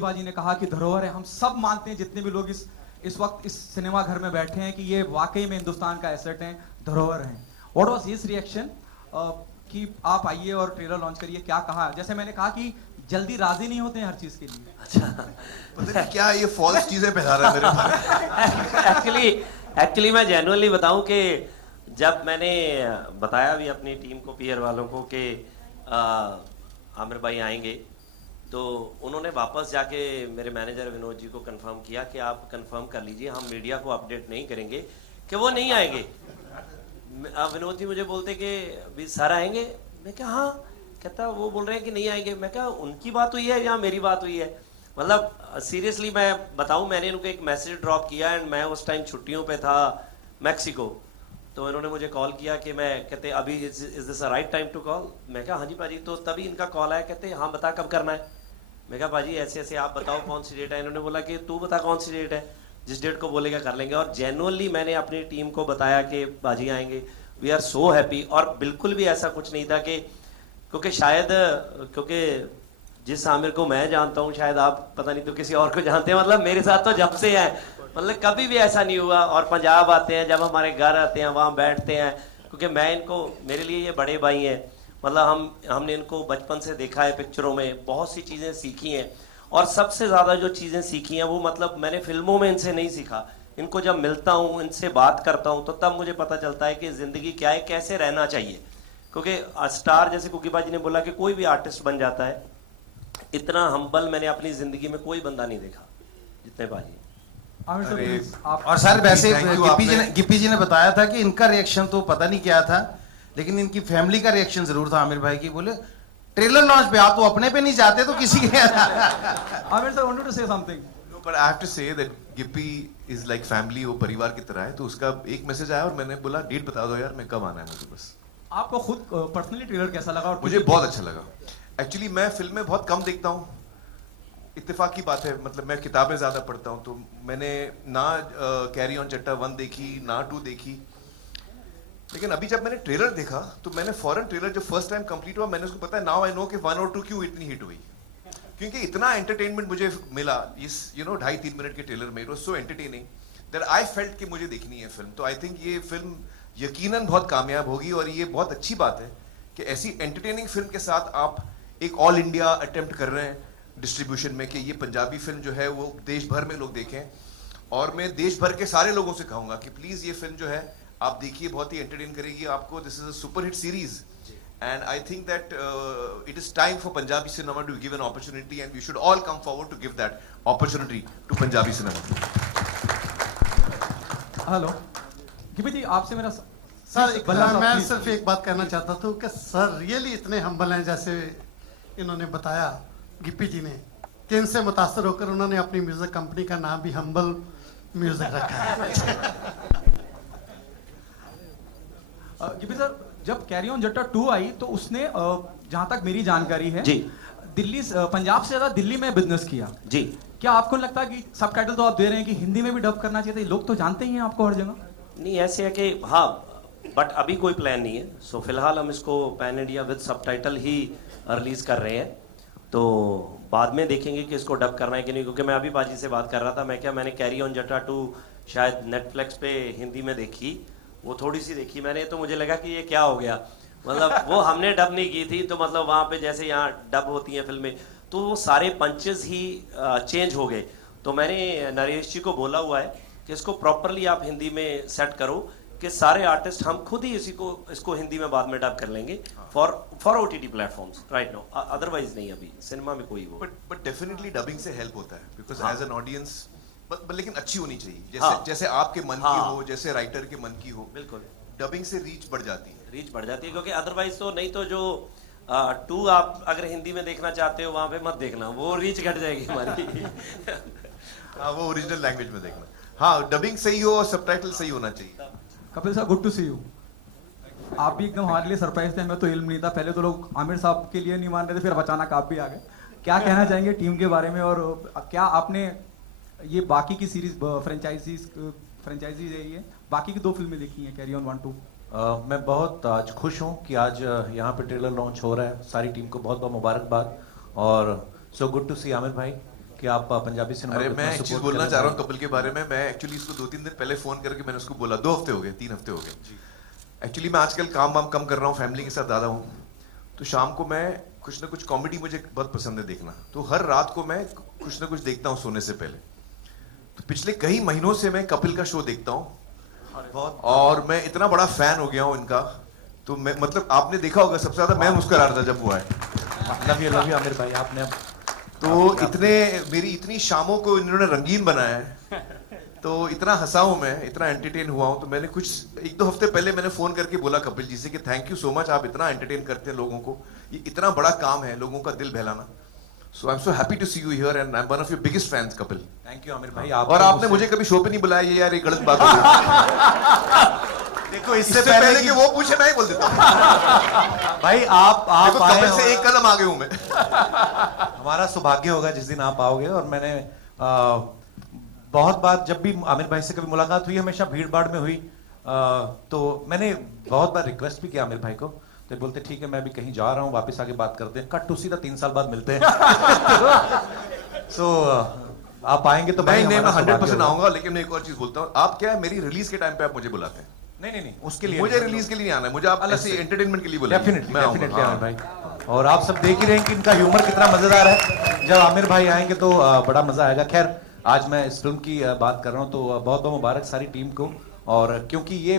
Cookie बाजी ने कहा कि धरोहर है, हम सब मानते हैं जितने भी लोग इस वक्त इस सिनेमा घर में बैठे हैं कि ये वाकई में हिंदुस्तान का एसेट है, धरोहर है। व्हाट वाज हिज रिएक्शन कि आप आइए और ट्रेलर लॉन्च करिए, क्या कहा? जैसे मैंने कहा कि जल्दी राजी नहीं होते हैं हर चीज के लिए। अच्छा, पता नहीं क्या ये फॉल्स चीजें फैला रहा है मेरे एक्चुअली मैं जेन्युइनली बताऊं कि जब मैंने बताया भी अपनी टीम को, पीयर वालों को कि आमिर भाई आएंगे, तो उन्होंने वापस जाके मेरे मैनेजर विनोद जी को कंफर्म किया कि आप कंफर्म कर लीजिए, हम मीडिया को अपडेट नहीं करेंगे कि वो नहीं आएंगे। विनोद जी मुझे बोलते कि भी सर आएंगे, मैं क्या हाँ, कहता वो बोल रहे हैं कि नहीं आएंगे। मैं क्या उनकी बात हुई है या मेरी बात हुई है? मतलब सीरियसली मैं बताऊं, मैंने उनको एक मैसेज ड्रॉप किया एंड मैं उस टाइम छुट्टियों पे था मैक्सिको, तो इन्होंने मुझे कॉल किया कि मैं कहते अभी is this a right time to call? मैं कहा हाँ जी पाजी। तो तभी इनका कॉल आया, कहते हाँ बता कब करना है। मैं कहा पाजी ऐसे ऐसे आप बताओ कौन सी डेट है। इन्होंने बोला कि तू बता कौन सी डेट है, जिस डेट को बोलेगा कर लेंगे। और जेन्युइनली मैंने अपनी टीम को बताया कि पाजी आएंगे, वी आर सो हैप्पी। और बिल्कुल भी ऐसा कुछ नहीं था कि क्योंकि जिस आमिर को मैं जानता हूँ शायद आप पता नहीं तो किसी और को जानते हैं, मतलब मेरे साथ तो जब से है, मतलब कभी भी ऐसा नहीं हुआ। और पंजाब आते हैं, जब हमारे घर आते हैं वहाँ बैठते हैं, क्योंकि मैं इनको, मेरे लिए ये बड़े भाई हैं, मतलब हमने इनको बचपन से देखा है पिक्चरों में, बहुत सी चीज़ें सीखी हैं। और सबसे ज़्यादा जो चीज़ें सीखी हैं वो मतलब मैंने फिल्मों में इनसे नहीं सीखा। इनको जब मिलता हूँ, इनसे बात करता हूँ, तो तब मुझे पता चलता है कि ज़िंदगी क्या है, कैसे रहना चाहिए। क्योंकि स्टार जैसे कुकी बाजी ने बोला कि कोई भी आर्टिस्ट बन जाता है, इतना हम्बल मैंने अपनी जिंदगी में कोई बंदा नहीं देखा जितने बाजी। और सर वैसे गिप्पी जी ने बताया था कि इनका रिएक्शन तो पता नहीं क्या था, लेकिन इनकी फैमिली का रिएक्शन जरूर था आमिर भाई की। बोले ट्रेलर लॉन्च पे आप तो अपने पे नहीं जाते तो किसी के Aamir sir wanted to say something. But I have to say that Gippy is like family, वो परिवार की तरह है। तो उसका एक मैसेज आया और मैंने बोला डेट बता दो यार, मैं कब आना है मुझे बस। आपको खुद पर्सनली ट्रेलर कैसा लगा? और मुझे बहुत अच्छा लगा। एक्चुअली मैं फिल्में बहुत कम देखता हूँ, इत्तेफाक की बात है, मतलब मैं किताबें ज़्यादा पढ़ता हूँ। तो मैंने ना कैरी ऑन जट्टा 1 देखी, ना 2 देखी, लेकिन अभी जब मैंने ट्रेलर देखा तो मैंने फॉरन ट्रेलर जो फर्स्ट टाइम कंप्लीट हुआ, मैंने उसको पता है नाउ आई नो कि 1 और 2 क्यों इतनी हिट हुई, क्योंकि इतना एंटरटेनमेंट मुझे मिला इस 2.5-3 मिनट के ट्रेलर में। It was so entertaining that I felt कि मुझे देखनी है फिल्म। तो आई थिंक ये फिल्म यकीनन बहुत कामयाब होगी। और ये बहुत अच्छी बात है कि ऐसी एंटरटेनिंग फिल्म के साथ आप एक ऑल इंडिया अटेम्प्ट कर रहे हैं डिस्ट्रीब्यूशन में, कि ये पंजाबी फिल्म जो है वो देश भर में लोग देखें। और मैं देश भर के सारे लोगों से कहूँगा कि प्लीज़ ये फिल्म जो है आप देखिए, बहुत ही एंटरटेन करेगी आपको। This is a super hit series and I think that it is time for Punjabi cinema to give an opportunity, and we should all come forward to give that opportunity to Punjabi cinema. Hello Gippy ji, आपसे मेरा sir मैं सिर्फ एक बात कहना चाहता था कि सर रियली इतने हम्बल हैं, जैसे इन्होंने बताया गिप्पी जी ने, कि इनसे मुतासर होकर उन्होंने अपनी म्यूजिक कंपनी का नाम भी हम्बल म्यूजिक रखा है। गिप्पी सर, जब कैरी ऑन जट्टा 2 आई तो उसने जहां तक मेरी जानकारी है जी, दिल्ली पंजाब से ज्यादा दिल्ली में बिजनेस किया जी। क्या आपको लगता है कि सबटाइटल तो आप दे रहे हैं कि हिंदी में भी डब करना चाहिए था? लोग तो जानते ही हैं आपको हर जगह। नहीं ऐसे है कि हाँ, बट अभी कोई प्लान नहीं है। सो फिलहाल हम इसको pan India with subtitle he release कर रहे हैं, तो बाद में देखेंगे कि इसको डब करना है कि नहीं। क्योंकि मैं अभी बाजी से बात कर रहा था, मैंने कैरी ऑन जट्टा 2 शायद नेटफ्लिक्स पे हिंदी में देखी, वो थोड़ी सी देखी मैंने, तो मुझे लगा कि ये क्या हो गया, मतलब वो हमने डब नहीं की थी। तो मतलब वहाँ पे जैसे यहाँ डब होती हैं फिल्में, तो वो सारे पंचेस ही चेंज हो गए। तो मैंने नरेश जी को बोला हुआ है कि इसको प्रॉपरली आप हिंदी में सेट करो, कि सारे आर्टिस्ट हम खुद ही इसको हिंदी में बाद में डब कर लेंगे for OTT platforms right now, otherwise नहीं अभी सिनेमा में कोई वो। बट डेफिनेटली डबिंग से हेल्प होता है, बिकॉज एज एन ऑडियंस, लेकिन अच्छी होनी चाहिए, जैसे आपके मन की हो, जैसे राइटर के मन की हो। बिल्कुल, डबिंग से रीच बढ़ जाती है, क्योंकि अदरवाइज तो नहीं तो जो 2 आप अगर हिंदी में देखना चाहते हो वहां पे मत देखना, वो रीच घट जाएगी हमारी। हाँ, वो ओरिजिनल लैंग्वेज में देखना। हाँ, डबिंग सही हो और सबटाइटल सही होना चाहिए। कपिल साहब, गुड टू सी यू। आप भी एकदम हमारे लिए सरप्राइज थे, हमें तो इल्म नहीं था। पहले तो लोग आमिर साहब के लिए नहीं मान रहे थे, फिर अचानक आप भी आ गए। क्या कहना चाहेंगे टीम के बारे में, और क्या आपने ये बाकी की सीरीज फ्रेंचाइजीज है, ये बाकी की 2 फिल्में देखी हैं, कैरी ऑन 1, 2? मैं बहुत आज खुश हूँ कि आज यहाँ पे ट्रेलर लॉन्च हो रहा है। सारी टीम को बहुत बहुत मुबारकबाद, और सो गुड टू सी आमिर भाई कि आप पंजाबी सिनेमा अरे को मैं इतना एक चीज support बोलना कर चाह रहा रहे हूँ कपिल के बारे में। मैं एक्चुअली इसको 2-3 दिन पहले फोन करके मैंने उसको बोला, 2 हफ्ते हो गए, 3 हफ्ते हो गए। एक्चुअली मैं आजकल काम वाम कम कर रहा हूँ, फैमिली के साथ ज़्यादा हूँ, तो शाम को मैं कुछ ना कुछ कॉमेडी मुझे बहुत पसंद है देखना, तो हर रात को मैं कुछ ना कुछ देखता हूँ सोने से पहले। तो पिछले कई महीनों से मैं कपिल का शो देखता हूँ और मैं इतना बड़ा फैन हो गया हूँ इनका। तो मैं मतलब आपने देखा होगा सबसे ज्यादा मैं मुस्कुरा रहा था जब वो आए। लव यू आमिर भाई, आपने तो इतने मेरी इतनी शामों को इन्होंने रंगीन बनाया है, तो इतना हंसा हूं मैं, इतना एंटरटेन हुआ हूं। तो मैंने कुछ 1-2 हफ्ते पहले मैंने फोन करके बोला कपिल जी से कि थैंक यू सो मच, आप इतना एंटरटेन करते हैं लोगों को, ये इतना बड़ा काम है लोगों का दिल बहलाना। So I am so happy to see you here and I am one of your biggest fans Kapil. Thank you Aamir भाई। और आपने मुझे कभी शो पे नहीं बुलाया, ये यार ये गलत बात है। देखो इससे पहले कि वो पूछे मैं ही बोल देता हूं। भाई आप देखो आए कपिल से और एक कदम आगे हूं मैं। हमारा सौभाग्य होगा जिस दिन आप आओगे। और मैंने बहुत बार जब भी आमिर भाई से कभी मुलाकात हुई, हमेशा भीड़ भाड़ में हुई, तो मैंने बहुत बार रिक्वेस्ट भी किया आमिर भाई को, तो बोलते ठीक है मैं भी कहीं जा रहा हूँ, वापस आके बात करते हैं। कट टू सीधा 3 साल बाद मिलते हैं। सो आप आएंगे तो नहीं मैं हमारा 100% सौभाग्य आऊंगा। लेकिन मैं एक और चीज बोलता हूँ, आप क्या है मेरी रिलीज के टाइम पे आप मुझे बुलाते हैं? नहीं उसके लिए मुझे रिलीज के लिए नहीं आना है, मुझे आप अलग ऐसे से एंटरटेनमेंट के लिए बुलाइए। डेफिनेटली मैं आऊंगा। डेफिनेटली हाँ। आमिर भाई। और आप सब देख ही रहे हैं कि इनका ह्यूमर कितना मजेदार है। जब आमिर भाई आएंगे तो बड़ा मजा आएगा। खैर आज मैं इस फिल्म की बात कर रहा हूँ, तो बहुत बहुत मुबारक सारी टीम को। और क्योंकि ये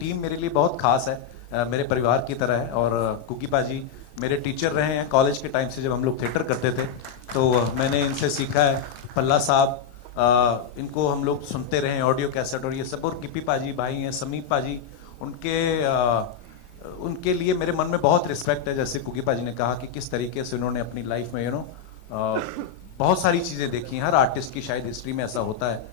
टीम मेरे लिए बहुत खास है, मेरे परिवार की तरह है। और कुकी पाजी मेरे टीचर रहे हैं कॉलेज के टाइम से, जब हम लोग थिएटर करते थे तो मैंने इनसे सीखा है। पल्ला साहब, इनको हम लोग सुनते रहे ऑडियो कैसेट और ये सब। और गिप्पी पाजी भाई हैं, समीप पाजी, उनके लिए मेरे मन में बहुत रिस्पेक्ट है। जैसे कुकी पाजी ने कहा कि किस तरीके से उन्होंने अपनी लाइफ में बहुत सारी चीज़ें देखी हैं। हर आर्टिस्ट की शायद हिस्ट्री में ऐसा होता है।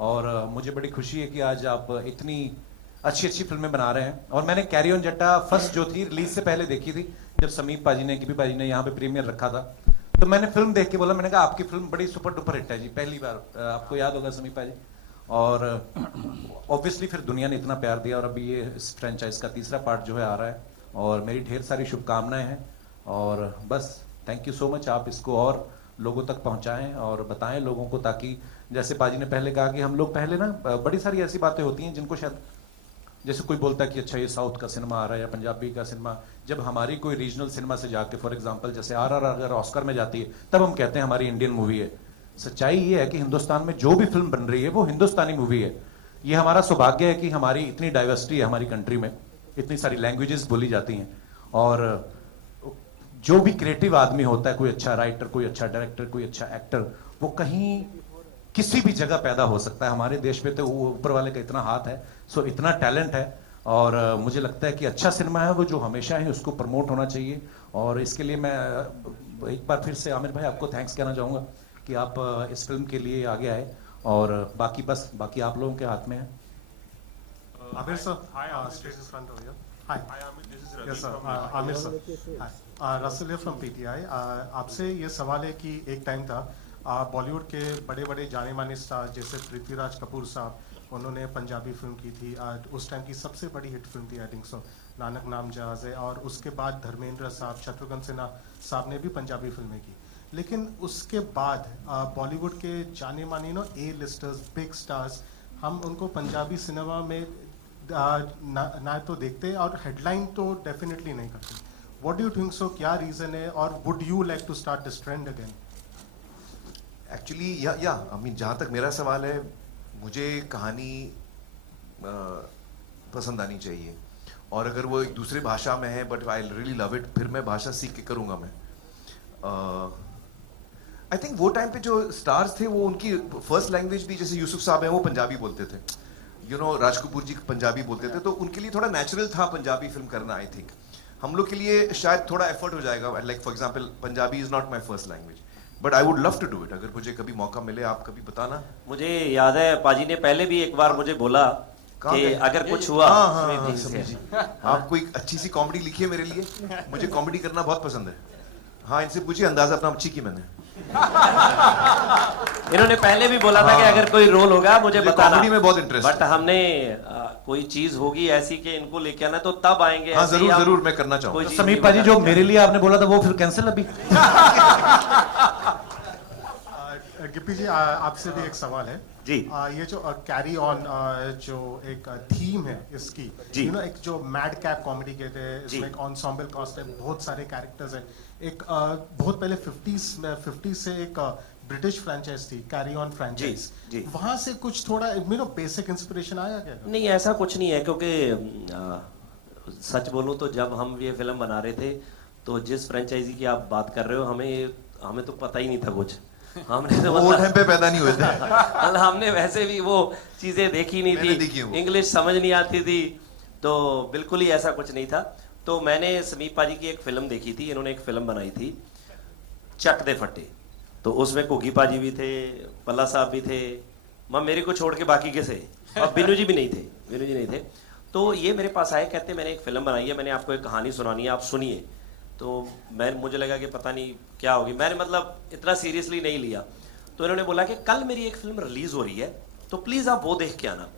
और मुझे बड़ी खुशी है कि आज आप इतनी अच्छी अच्छी फिल्में बना रहे हैं। और मैंने कैरी ऑन जट्टा फर्स्ट जो थी रिलीज से पहले देखी थी, जब समीप पाजी ने, गिप्पी पाजी ने यहाँ पे प्रीमियर रखा था। तो मैंने फिल्म देख के बोला, मैंने कहा आपकी फिल्म बड़ी सुपर डुपर हिट है जी, पहली बार। आपको याद होगा समीप पाजी। और ऑब्वियसली फिर दुनिया ने इतना प्यार दिया और अभी ये इस फ्रेंचाइज का 3रा पार्ट जो है आ रहा है। और मेरी ढेर सारी शुभकामनाएं हैं। और बस थैंक यू सो मच, आप इसको और लोगों तक पहुंचाएं और बताएं लोगों को, ताकि जैसे पाजी ने पहले कहा कि हम लोग पहले ना बड़ी सारी ऐसी बातें होती हैं जिनको शायद, जैसे कोई बोलता है कि अच्छा ये साउथ का सिनेमा आ रहा है या पंजाबी का सिनेमा, जब हमारी कोई रीजनल सिनेमा से जाके, फॉर एग्जांपल जैसे RRR अगर ऑस्कर में जाती है तब हम कहते हैं हमारी इंडियन मूवी है। सच्चाई ये है कि हिंदुस्तान में जो भी फिल्म बन रही है वो हिंदुस्तानी मूवी है। ये हमारा सौभाग्य है कि हमारी इतनी डाइवर्सिटी है हमारी कंट्री में, इतनी सारी लैंग्वेजेस बोली जाती हैं। और जो भी क्रिएटिव आदमी होता है, कोई अच्छा राइटर, कोई अच्छा डायरेक्टर, कोई अच्छा एक्टर, वो कहीं किसी भी जगह पैदा हो सकता है। हमारे देश में तो वो ऊपर वाले का इतना हाथ है, सो इतना टैलेंट है। और मुझे लगता है कि अच्छा सिनेमा है वो जो हमेशा है, उसको प्रमोट होना चाहिए। और इसके लिए मैं एक बार फिर से आमिर भाई आपको थैंक्स कहना चाहूँगा कि आप इस फिल्म के लिए आगे आए। और बाकी आप लोगों के हाथ में है। Amir sir, stage is front over here. Hi. Hi, Amir. This is Yes sir. Ravi Amir sir. Hi. Russell here from PTI. आपसे ये सवाल है कि एक टाइम था बॉलीवुड के बड़े बड़े जाने माने स्टार जैसे पृथ्वीराज कपूर साहब, उन्होंने पंजाबी फिल्म की थी। उस टाइम की सबसे बड़ी हिट फिल्म थी, आई थिंक सो, नानक नाम जहाज है। और उसके बाद धर्मेंद्र साहब, शत्रुघ्न सिन्हा साहब ने भी पंजाबी फिल्में की। लेकिन उसके बाद बॉलीवुड के जाने माने A-लिस्टर्स, बिग स्टार्स, हम उनको पंजाबी सिनेमा में ना तो देखते और हेडलाइन तो डेफिनेटली नहीं करते। What do you think so, क्या रीजन है? और would you like to start this trend again? Actually या आई मीन जहाँ तक मेरा सवाल है, मुझे कहानी पसंद आनी चाहिए। और अगर वो एक दूसरे भाषा में है, but I really love it, फिर मैं भाषा सीख के करूँगा मैं। आई थिंक वो टाइम पे जो स्टार्स थे वो उनकी फर्स्ट लैंग्वेज भी, जैसे यूसुफ साहब हैं वो पंजाबी बोलते थे, राज कपूर जी पंजाबी बोलते थे, तो उनके लिए थोड़ा नेचुरल था पंजाबी फिल्म करना। आई थिंक हम लोग के लिए शायद थोड़ा एफर्ट हो जाएगा। Like for example Punjabi is not my first language, but I would love to do it. अगर मुझे कभी मौका मिले, आप कभी बताना। मुझे याद है पाजी ने पहले भी एक बार मुझे बोला कि अगर कुछ हुआ। आप कोई अच्छी सी कॉमेडी लिखिए मेरे लिए, मुझे कॉमेडी करना बहुत पसंद है। हाँ, इनसे पूछिए अंदाजा अपना अच्छी की मैंने। इन्होंने पहले भी बोला था कि अगर कोई रोल होगा मुझे बताना। कॉमेडी में बहुत इंटरेस्ट, बट हमने कोई चीज होगी ऐसी कि इनको लेके आना, तो तब आएंगे। हाँ जरूर मैं करना चाहूँगा। समीप पाजी जो मेरे लिए आपने बोला था वो फिर कैंसिल अभी। गिप्पी जी आपसे भी एक सवाल है जी। ये जो कैरी ऑन जो एक थीम है इसकी, जी। एक जो मैड कैप कॉमेडी कहते हैं, जी। इसमें एक एंसेम्बल कास्ट है, बहुत सारे कैरेक्टर्स हैं। एक बहुत पहले 50s से एक ब्रिटिश फ्रेंचाइज थी, कैरी ऑन फ्रेंचाइज, जी। वहां से कुछ थोड़ा बेसिक इंस्पिरेशन आया क्या? नहीं, ऐसा कुछ नहीं है, क्योंकि सच बोलूं तो जब हम ये फिल्म बना रहे थे तो जिस फ्रेंचाइजी की आप बात कर रहे हो, हमें तो पता ही नहीं था कुछ। हमने तो वो टाइम पे पैदा नहीं हुए थे। मतलब हमने वैसे भी वो चीजें देखी नहीं थी, इंग्लिश समझ नहीं आती थी, तो बिल्कुल ही ऐसा कुछ नहीं था। तो मैंने समीप पाजी की एक फिल्म देखी थी, इन्होंने एक फिल्म बनाई थी चक दे फट्टे, तो उसमें कुगी पाजी भी थे, पल्ला साहब भी थे, मेरे को छोड़ के बाकी के से, और बिनू जी भी नहीं थे, बिनू जी नहीं थे। तो ये मेरे पास आए, कहते मैंने एक फिल्म बनाई है, मैंने आपको एक कहानी सुनानी है, आप सुनिए। तो मुझे लगा कि पता नहीं क्या होगी, मैंने मतलब इतना सीरियसली नहीं लिया। तो इन्होंने बोला कि कल मेरी एक फिल्म रिलीज हो रही है, तो प्लीज आप वो देख के आना।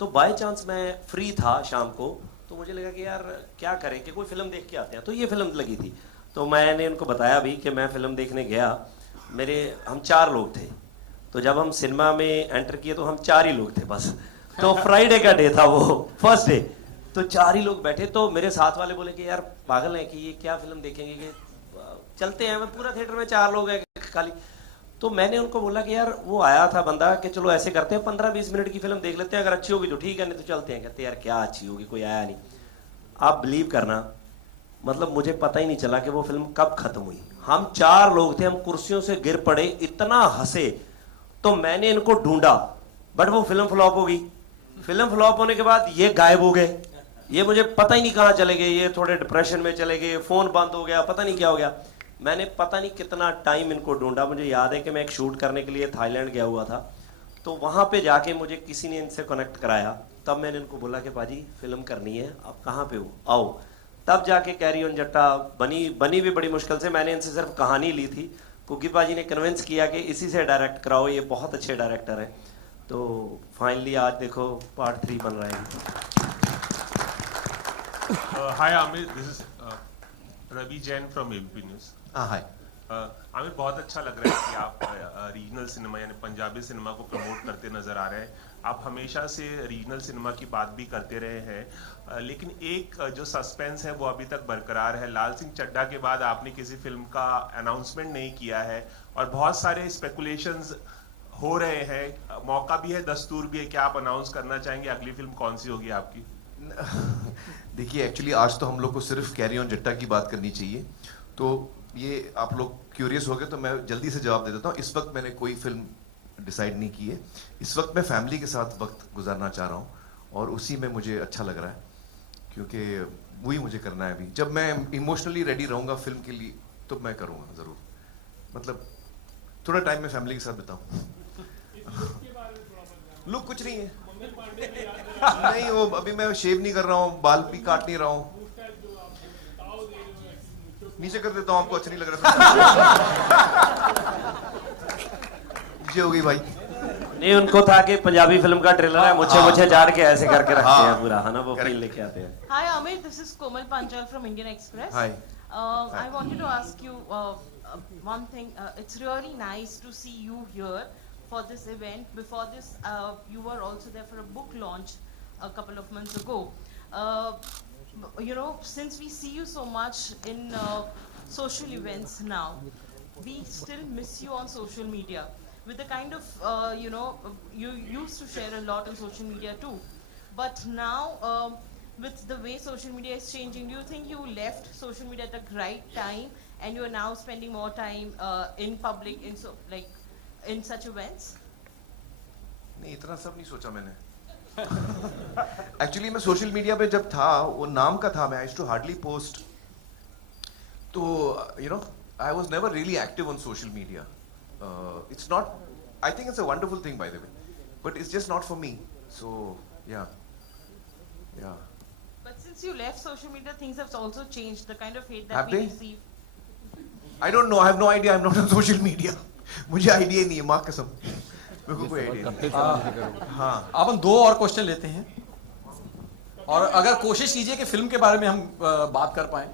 तो बाय चांस मैं फ्री था शाम को, तो मुझे लगा कि यार क्या करें कि कोई फिल्म देख के आते हैं, तो ये फिल्म लगी थी। तो मैंने उनको बताया भी कि मैं फिल्म देखने गया, हम 4 लोग थे, तो जब हम सिनेमा में एंटर किए तो हम 4 ही लोग थे बस। तो फ्राइडे का डे था वो, फर्स्ट डे, तो 4 ही लोग बैठे। तो मेरे साथ वाले बोले कि यार पागल है कि ये क्या फिल्म देखेंगे, कि चलते हैं, पूरा थिएटर में 4 लोग हैं खाली। तो मैंने उनको बोला कि यार वो आया था बंदा, कि चलो ऐसे करते हैं 15-20 मिनट की फिल्म देख लेते हैं, अगर अच्छी होगी तो ठीक है, नहीं तो चलते हैं। कहते यार क्या अच्छी होगी, कोई आया नहीं। आप बिलीव करना, मतलब मुझे पता ही नहीं चला कि वो फिल्म कब खत्म हुई। हम 4 लोग थे, हम कुर्सियों से गिर पड़े, इतना हंसे। तो मैंने इनको ढूंढा, बट वो फिल्म फ्लॉप हो गई। फिल्म फ्लॉप होने के बाद ये गायब हो गए, ये मुझे पता ही नहीं कहाँ चले गए, ये थोड़े डिप्रेशन में चले गए, फोन बंद हो गया, पता नहीं क्या हो गया। मैंने पता नहीं कितना टाइम इनको ढूंढा। मुझे याद है कि मैं एक शूट करने के लिए थाईलैंड गया हुआ था, तो वहां पे जाके मुझे किसी ने इनसे कनेक्ट कराया। तब मैंने इनको बोला कि पाजी फिल्म करनी है, आप कहाँ पे हो, आओ। तब जाके कैरी ऑन जट्टा बनी भी बड़ी मुश्किल से। मैंने इनसे सिर्फ कहानी ली थी, कुकी पाजी ने कन्विंस किया कि इसी से डायरेक्ट कराओ, ये बहुत अच्छे डायरेक्टर हैं। तो फाइनली आज देखो पार्ट 3 बन रहा है। Hi Amir, this is Ravi Jain from ABP News. हाय। आमिर, बहुत अच्छा लग रहा है कि आप रीजनल सिनेमा यानी पंजाबी सिनेमा को प्रमोट करते नजर आ रहे हैं। आप हमेशा से रीजनल सिनेमा की बात भी करते रहे हैं, लेकिन एक जो सस्पेंस है वो अभी तक बरकरार है। लाल सिंह चड्ढा के बाद आपने किसी फिल्म का अनाउंसमेंट नहीं किया है और बहुत सारे स्पेकुलेशंस हो रहे हैं, मौका भी है, दस्तूर भी है। क्या आप अनाउंस करना चाहेंगे अगली फिल्म कौन सी होगी आपकी? देखिए, एक्चुअली आज तो हम लोग को सिर्फ कैरी ऑन जट्टा की बात करनी चाहिए, तो ये आप लोग क्यूरियस हो गए तो मैं जल्दी से जवाब दे देता हूँ। इस वक्त मैंने कोई फिल्म डिसाइड नहीं की है। इस वक्त मैं फैमिली के साथ वक्त गुजारना चाह रहा हूँ और उसी में मुझे अच्छा लग रहा है, क्योंकि वही मुझे करना है। अभी जब मैं इमोशनली रेडी रहूँगा फिल्म के लिए तो मैं करूँगा ज़रूर। मतलब थोड़ा टाइम मैं फैमिली के साथ बिताऊँ। लुक कुछ नहीं है, नहीं वो अभी मैं शेव नहीं कर रहा हूँ, बाल भी काट नहीं रहा हूँ, नीचे कर देता हूँ, आपको अच्छा नहीं लग रहा? ये हो गई भाई। नहीं, उनको था कि पंजाबी फिल्म का ट्रेलर है, मुझे झाड़ के ऐसे करके रखते हैं पूरा, है ना, वो फील लेके आते हैं। Hi Amir, this is Komal Panchal from Indian Express. Hi. I wanted to ask you one thing. It's really nice to see you here for this event. Before this, you were also there for a book launch a couple of months ago. You know, since we see you so much in social events now, we still miss you on social media. With the kind of, you know, you used to share a lot on social media too. But now, with the way social media is changing, do you think you left social media at the right time and you are now spending more time in public, in such events? नहीं, इतना सब नहीं सोचा मैंने। Actually मैं social media पे जब था, वो नाम का था, मैं I used to hardly post, तो you know I was never really active on social media. It's not, I think it's a wonderful thing, by the way, but it's just not for me. So yeah. But since you left social media, things have also changed. The kind of hate that Have we they? receive. I don't know. I have no idea. I'm not on social media. मुझे idea नहीं है, माँ कसम, मेरे को कोई idea नहीं। हाँ, अब हम 2 और क्वेश्चन लेते हैं और अगर कोशिश कीजिए कि फिल्म के बारे में हम बात कर पाए।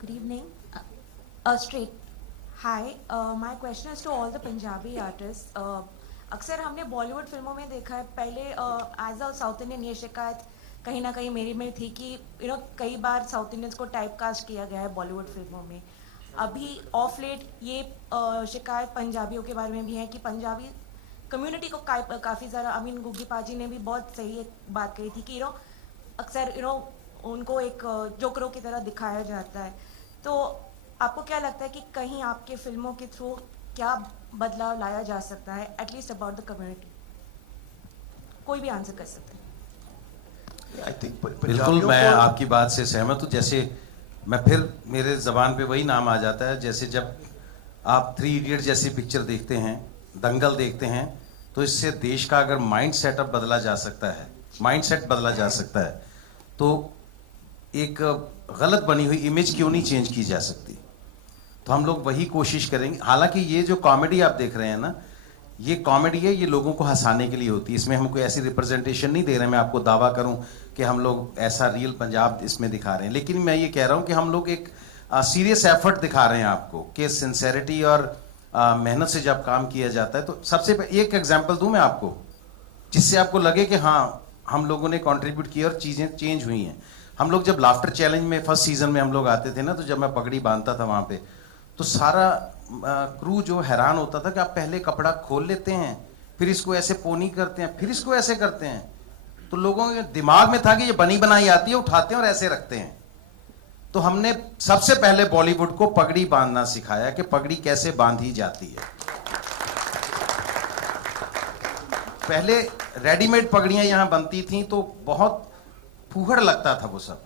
Good evening. Straight. Hi, my question is to all the Punjabi artist. अक्सर हमने बॉलीवुड फिल्मों में देखा है, पहले एज अ साउथ इंडियन ये शिकायत कहीं ना कहीं मेरी में थी कि कई बार साउथ इंडियंस को टाइप कास्ट किया गया है बॉलीवुड फिल्मों में। अभी ऑफ लेट ये शिकायत पंजाबियों के बारे में भी है कि पंजाबी कम्युनिटी को काफ़ी ज़्यादा, आई मीन गुग्गी पाजी ने भी बहुत सही एक बात कही थी कि अक्सर उनको एक जोकरों की तरह दिखाया जाता है। तो आपको क्या लगता है कि कहीं आपके फिल्मों के थ्रू क्या बदलाव लाया जा सकता है, एटलीस्ट अबाउट द कम्युनिटी? कोई भी आंसर कर सकते हैं। बिल्कुल, मैं आपकी बात से सहमत हूँ। जैसे मैं फिर मेरे जबान पे वही नाम आ जाता है, जैसे जब आप 3 इडियट जैसी पिक्चर देखते हैं, दंगल देखते हैं, तो इससे देश का अगर माइंड सेटअप बदला जा सकता है, माइंड सेट बदला जा सकता है, तो एक गलत बनी हुई इमेज क्यों नहीं चेंज की जा सकती? तो हम लोग वही कोशिश करेंगे। हालांकि ये जो कॉमेडी आप देख रहे हैं ना, ये कॉमेडी है, ये लोगों को हंसाने के लिए होती है। इसमें हम कोई ऐसी रिप्रेजेंटेशन नहीं दे रहे हैं, मैं आपको दावा करूं कि हम लोग ऐसा रियल पंजाब इसमें दिखा रहे हैं। लेकिन मैं ये कह रहा हूं कि हम लोग एक सीरियस एफर्ट दिखा रहे हैं आपको, कि सिंसेरिटी और मेहनत से जब काम किया जाता है। तो सबसे एक एग्जाम्पल दूं मैं आपको, जिससे आपको लगे कि हाँ हम लोगों ने कॉन्ट्रीब्यूट किया और चीज़ें चेंज हुई हैं। हम लोग जब लाफ्टर चैलेंज में फर्स्ट सीजन में हम लोग आते थे ना, तो जब मैं पगड़ी बांधता था वहाँ पे, तो सारा क्रू जो हैरान होता था कि आप पहले कपड़ा खोल लेते हैं, फिर इसको ऐसे पोनी करते हैं, फिर इसको ऐसे करते हैं। तो लोगों के दिमाग में था कि ये बनी बनाई आती है, उठाते हैं और ऐसे रखते हैं। तो हमने सबसे पहले बॉलीवुड को पगड़ी बांधना सिखाया कि पगड़ी कैसे बांधी जाती है। पहले रेडीमेड पगड़ियां यहां बनती थी तो बहुत फूहड़ लगता था वो सब,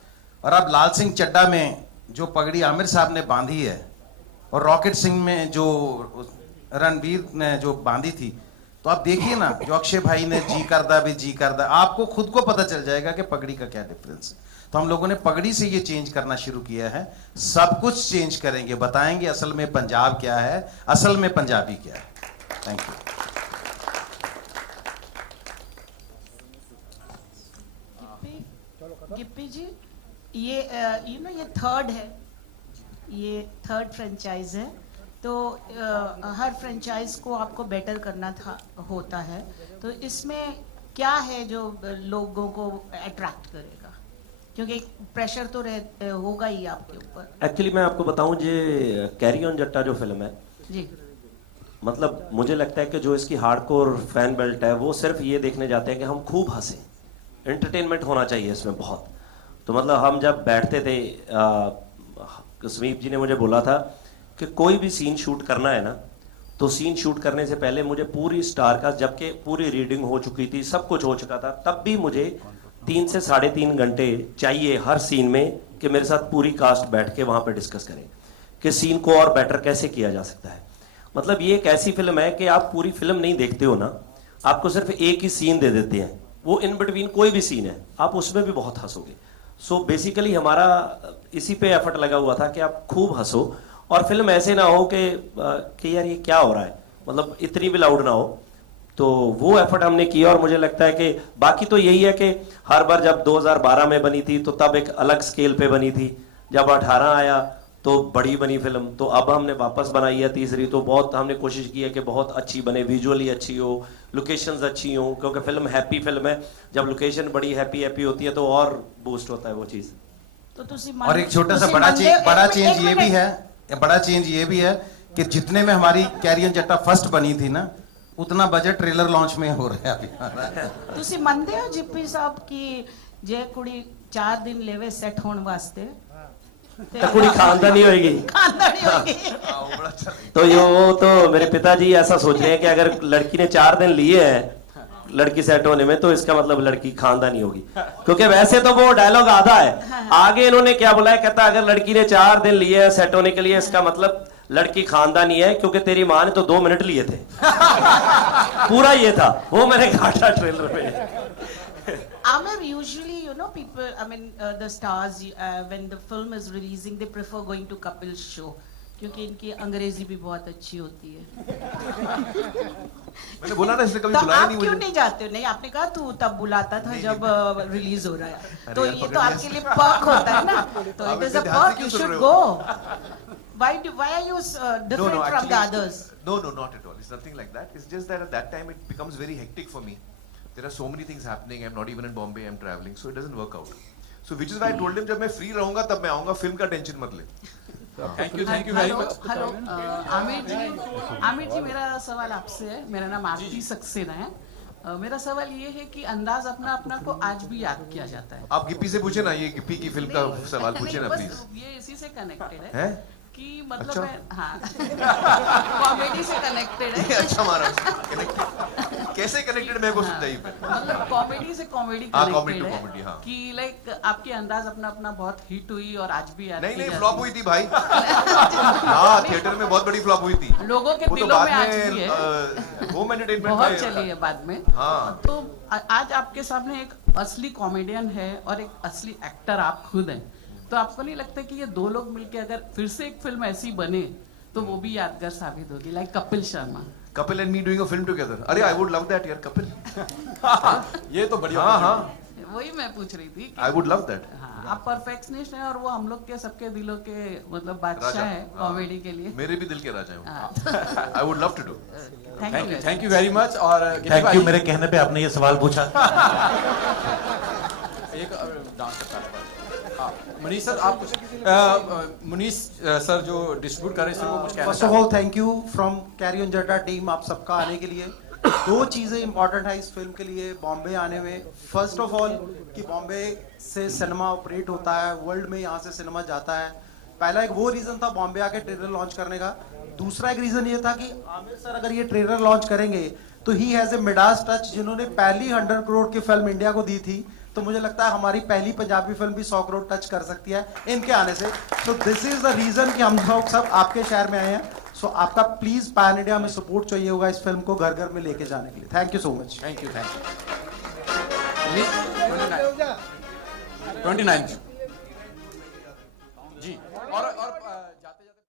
और अब लाल सिंह चड्ढा में जो पगड़ी आमिर साहब ने बांधी है और रॉकेट सिंह में जो रणवीर ने जो बांधी थी, तो आप देखिए ना, जो अक्षय भाई ने जी करदा भी जी करदा, आपको खुद को पता चल जाएगा कि पगड़ी का क्या डिफरेंस है। तो हम लोगों ने पगड़ी से ये चेंज करना शुरू किया है। सब कुछ चेंज करेंगे, बताएंगे असल में पंजाब क्या है, असल में पंजाबी क्या है। Thank you. गिप्पी जी, ये ये थर्ड है, ये थर्ड फ्रेंचाइज है, तो हर फ्रेंचाइज को आपको बेटर करना होता है, तो इसमें क्या है जो लोगों को अट्रैक्ट करेगा? क्योंकि प्रेशर तो होगा ही आपके ऊपर। एक्चुअली मैं आपको बताऊं, जे कैरी ऑन जट्टा जो फिल्म है जी, मतलब मुझे लगता है कि जो इसकी हार्डकोर फैन बेल्ट है वो सिर्फ ये देखने जाते हैं कि हम खूब हंसें, एंटरटेनमेंट होना चाहिए इसमें बहुत। तो मतलब हम जब बैठते थे, समीप जी ने मुझे बोला था कि कोई भी सीन शूट करना है ना, तो सीन शूट करने से पहले मुझे पूरी स्टार का, जबकि पूरी रीडिंग हो चुकी थी, सब कुछ हो चुका था, तब भी मुझे 3 से 3.5 घंटे चाहिए हर सीन में कि मेरे साथ पूरी कास्ट बैठ के वहां पे डिस्कस करें कि सीन को और बेटर कैसे किया जा सकता है। मतलब ये एक ऐसी फिल्म है कि आप पूरी फिल्म नहीं देखते हो ना, आपको सिर्फ एक ही सीन दे देते हैं, वो इन बिटवीन कोई भी सीन है, आप उसमें भी बहुत हंसोगे। सो बेसिकली हमारा इसी पे एफर्ट लगा हुआ था कि आप खूब हंसो, और फिल्म ऐसे ना हो कि यार ये क्या हो रहा है, मतलब इतनी भी लाउड ना हो। तो वो एफर्ट हमने किया, और मुझे लगता है कि बाकी तो यही है कि हर बार जब 2012 में बनी थी तो तब एक अलग स्केल पे बनी थी, जब 18 आया तो बड़ी बनी फिल्म, तो अब हमने वापस बनाई है तीसरी, तो बहुत हमने कोशिश की है कि बहुत अच्छी बने, विजुअली अच्छी हो, लोकेशंस अच्छी हो, क्योंकि फिल्म हैप्पी फिल्म है, जब लोकेशन बड़ी हैप्पी हैप्पी होती है तो और बूस्ट होता है वो चीज। तो और एक छोटा सा बड़ा चेंज ये भी है, बड़ा चेंज ये भी है कि जितने में हमारी कैरी ऑन जट्टा फर्स्ट बनी थी ना, उतना बजट ट्रेलर लॉन्च में हो रहा है अभी। ਤੁਸੀਂ ਮੰਨਦੇ ਹੋ ਜਿੱਪੀ ਸਾਹਿਬ ਕਿ ਜੇ ਕੁੜੀ 4 ਦਿਨ लेवे सेट होने वास्ते तो कुड़ी खानदानी होगी, खानदानी होगी। तो ये तो मेरे पिताजी ऐसा सोच रहे हैं कि अगर लड़की ने 4 दिन लिए हैं लड़की सेट होने में, तो इसका मतलब लड़की खानदानी होगी, क्योंकि वैसे तो वो डायलॉग आधा है, आगे इन्होंने क्या बोला है, कहता अगर लड़की ने 4 दिन लिए हैं सेट होने के लिए, इसका मतलब लड़की खानदानी है, क्योंकि तेरी माँ ने तो 2 मिनट लिए थे। पूरा ये था, वो मैंने काटा ट्रेलर में। Amir, usually, people, the stars, when the film is releasing, they prefer going to couple show, क्योंकि इनकी अंग्रेजी भी बहुत अच्छी होती है। मैंने बोला ना, इसने कभी तो बुलाया आप नहीं क्यों मुझे। नहीं जाते हो? नहीं, आपने कहा तू तब बुलाता था जब रिलीज हो रहा है, तो ये तो आपके लिए पर्क होता है ना, तो it is a perk, you should go. why are you different from the others? No, not at all. It's nothing like that. It's just that at that time it becomes very hectic for me. There are so many things happening. I'm not even in Bombay. I'm traveling, so it doesn't work out. So which is why I told him जब मैं free रहूँगा तब मैं आऊँगा. Film का tension मत ले. Thank you very much. Hello Aamir ji मेरा सवाल आपसे है. मेरा नाम आरती सक्सेना है. मेरा सवाल ये है कि अंदाज अपना अपना को आज भी याद किया जाता है. आप गिप्पी से पूछे ना, ये गिप्पी की फिल्म का सवाल पूछे ना प्लीज. ये इसी से कनेक्टेड है हैं? कि मतलब अच्छा? मैं हाँ कॉमेडी से कनेक्टेड है. अच्छा महाराज, कैसे कनेक्टेड मेरे को समझाइए. मतलब कॉमेडी से कॉमेडी कॉमेडी कनेक्टेड कॉमेडी. है हाँ कि लाइक आपकी अंदाज अपना अपना बहुत हिट हुई और आज भी याद नहीं की फ्लॉप हुई थी भाई. हाँ थिएटर में बहुत बड़ी फ्लॉप हुई थी. लोगों के वो तो दिलों बाद में आज भी है. होम एंटरटेनमेंट बहुत चली है बाद में. हाँ. तो आज आपके सामने एक असली कॉमेडियन है और एक असली एक्टर आप खुद हैं. तो आपको नहीं लगता कि ये दो लोग मिलके अगर फिर से एक फिल्म ऐसी बने तो वो भी यादगार साबित होगी, like Kapil Sharma. Kapil and me doing a film together. अरे आई वुड लव दैट यार. कपिल ये तो बढ़िया. हाँ वही मैं पूछ रही थी. आई वुड लव दैट. हाँ, आप परफेक्शनिस्ट हैं और वो हम लोग के सबके दिलों के मतलब बादशाह राजा. है कॉमेडी के लिए. मेरे भी दिल के राजा हैं. हाँ. I would love to do. Thank you very much. और थैंक यू मेरे कहने पे आपने ये सवाल पूछा. एक डांस मनीष सर आप कुछ मनीष सर जो डिस्ट्रीब्यूट कर रहे हैं वो कुछ कहना first of all thank you from carry on जट्टा टीम आप सबका आने के लिए. दो चीजें इंपॉर्टेंट है इस फिल्म के लिए बॉम्बे आने में. फर्स्ट ऑफ ऑल कि बॉम्बे से सिनेमा ऑपरेट होता है, वर्ल्ड में यहाँ से सिनेमा जाता है. पहला एक वो रीजन था बॉम्बे आके ट्रेलर लॉन्च करने का. दूसरा एक रीजन ये था कि आमिर सर अगर ये ट्रेलर लॉन्च करेंगे तो he has a Midas touch. जिन्होंने पहली 100 करोड़ की फिल्म इंडिया को दी थी, तो मुझे लगता है हमारी पहली पंजाबी फिल्म भी 100 करोड़ टच कर सकती है इनके आने से. तो दिस इज द रीजन कि हम लोग सब आपके शहर में आए हैं. सो आपका प्लीज पैन इंडिया में सपोर्ट चाहिए होगा इस फिल्म को घर घर में लेके जाने के लिए. Thank you so much. Thank you 29 जी. और